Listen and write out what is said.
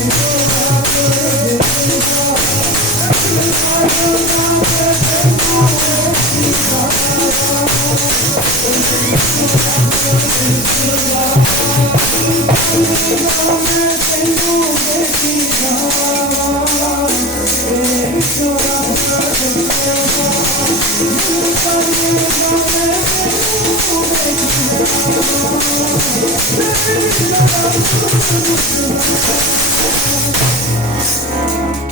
I'm Thank you.